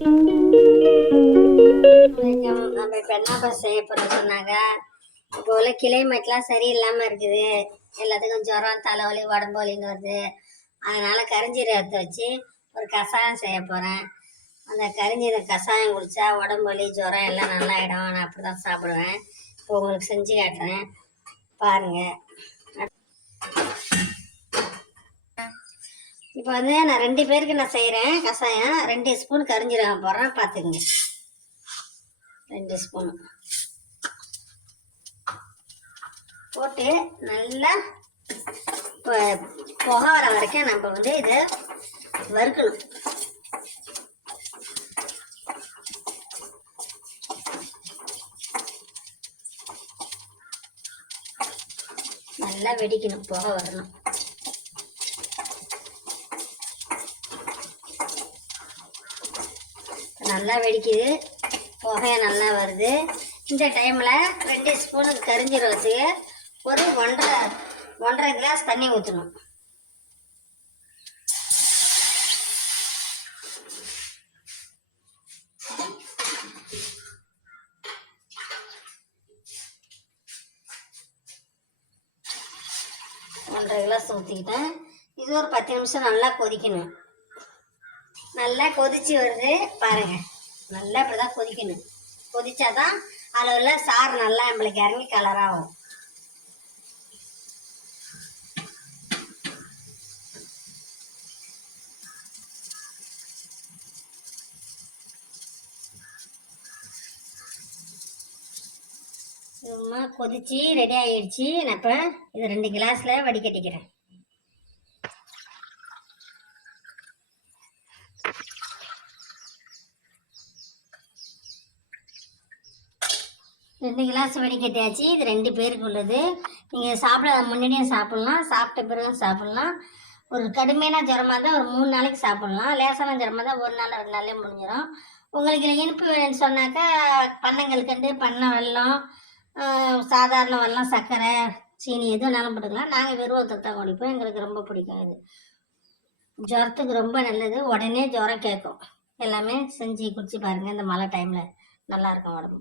நம்ம இப்போ என்ன செய்ய போகிறோம் சொன்னாங்க. இப்போ உள்ள கிளைமேட்லாம் சரியில்லாமல் இருக்குது. எல்லாத்துக்கும் ஜுரம், தலைவலி, உடம்பு வலின்னு வருது. அதனால் கரிஞ்சீரகத்தை வச்சு ஒரு கஷாயம் செய்ய போகிறேன். அந்த கரிஞ்சீரக கஷாயம் குடித்தா உடம்பு வலி, ஜுரம் எல்லாம் நல்லாயிடும். நான் அப்படி தான் சாப்பிடுவேன். இப்போ உங்களுக்கு செஞ்சு காட்டுறேன், பாருங்கள். இப்போ வந்து நான் 2 பேருக்கு நான் செய்கிறேன் கஷாயம். 2 ஸ்பூன் கரிஞ்சீரகம் போடுறேன், பார்த்துக்குங்க. 2 ஸ்பூன் போட்டு நல்லா புகை வர வரைக்கும் நம்ம வந்து இதை வறுக்கணும். நல்லா வெடிக்கணும், புகை வரணும். நல்லா வெடிக்குது, புகைய நல்லா வருது. இந்த டைமில் 2 ஸ்பூனு கரிஞ்சீரகத்துக்கு ஒரு 1.5 கிளாஸ் தண்ணி ஊற்றணும். ஒன்றரை கிளாஸ் ஊற்றிக்கிட்டேன். இது ஒரு 10 நிமிஷம் நல்லா கொதிக்கணும். நல்லா கொதிச்சு வருது பாருங்க. நல்லா இப்படிதான் கொதிக்கணும். கொதிச்சாதான் அதில் உள்ள சாறு நல்லா நம்மளுக்கு இறங்கி கலராகும். சும்மா கொதிச்சு ரெடி ஆகிடுச்சு. நான் இப்போ இது 2 கிளாஸில் வடிகட்டிக்கிறேன். ரெண்டு கிளாஸ் வடிகட்டியாச்சு. இது 2 பேருக்கு உள்ளது. நீங்கள் சாப்பிட முன்னாடியே சாப்பிட்லாம், சாப்பிட்ட பிறகு சாப்பிட்லாம். ஒரு கடுமையான ஜுரமாக தான் ஒரு 3 நாளைக்கு சாப்பிட்லாம். லேசான ஜுரமாக தான் 1 நாள் 2 நாள்லேயே முடிஞ்சிடும். உங்களுக்கு இனிப்பு வேணும்னு சொன்னாக்கா பனங்கல்கண்டு, பனை வெல்லம், சாதாரண வெல்லம், சர்க்கரை, சீனி எது வேணாலும் போட்டுக்கலாம். நாங்கள் வெறும் தான் குடிப்போம். எங்களுக்கு ரொம்ப பிடிக்கும். இது ஜுரத்துக்கு ரொம்ப நல்லது. உடனே ஜுரம் கேட்கும். எல்லாமே செஞ்சு குடிச்சு பாருங்கள். இந்த மழை டைமில் நல்லாயிருக்கும் உடம்பு.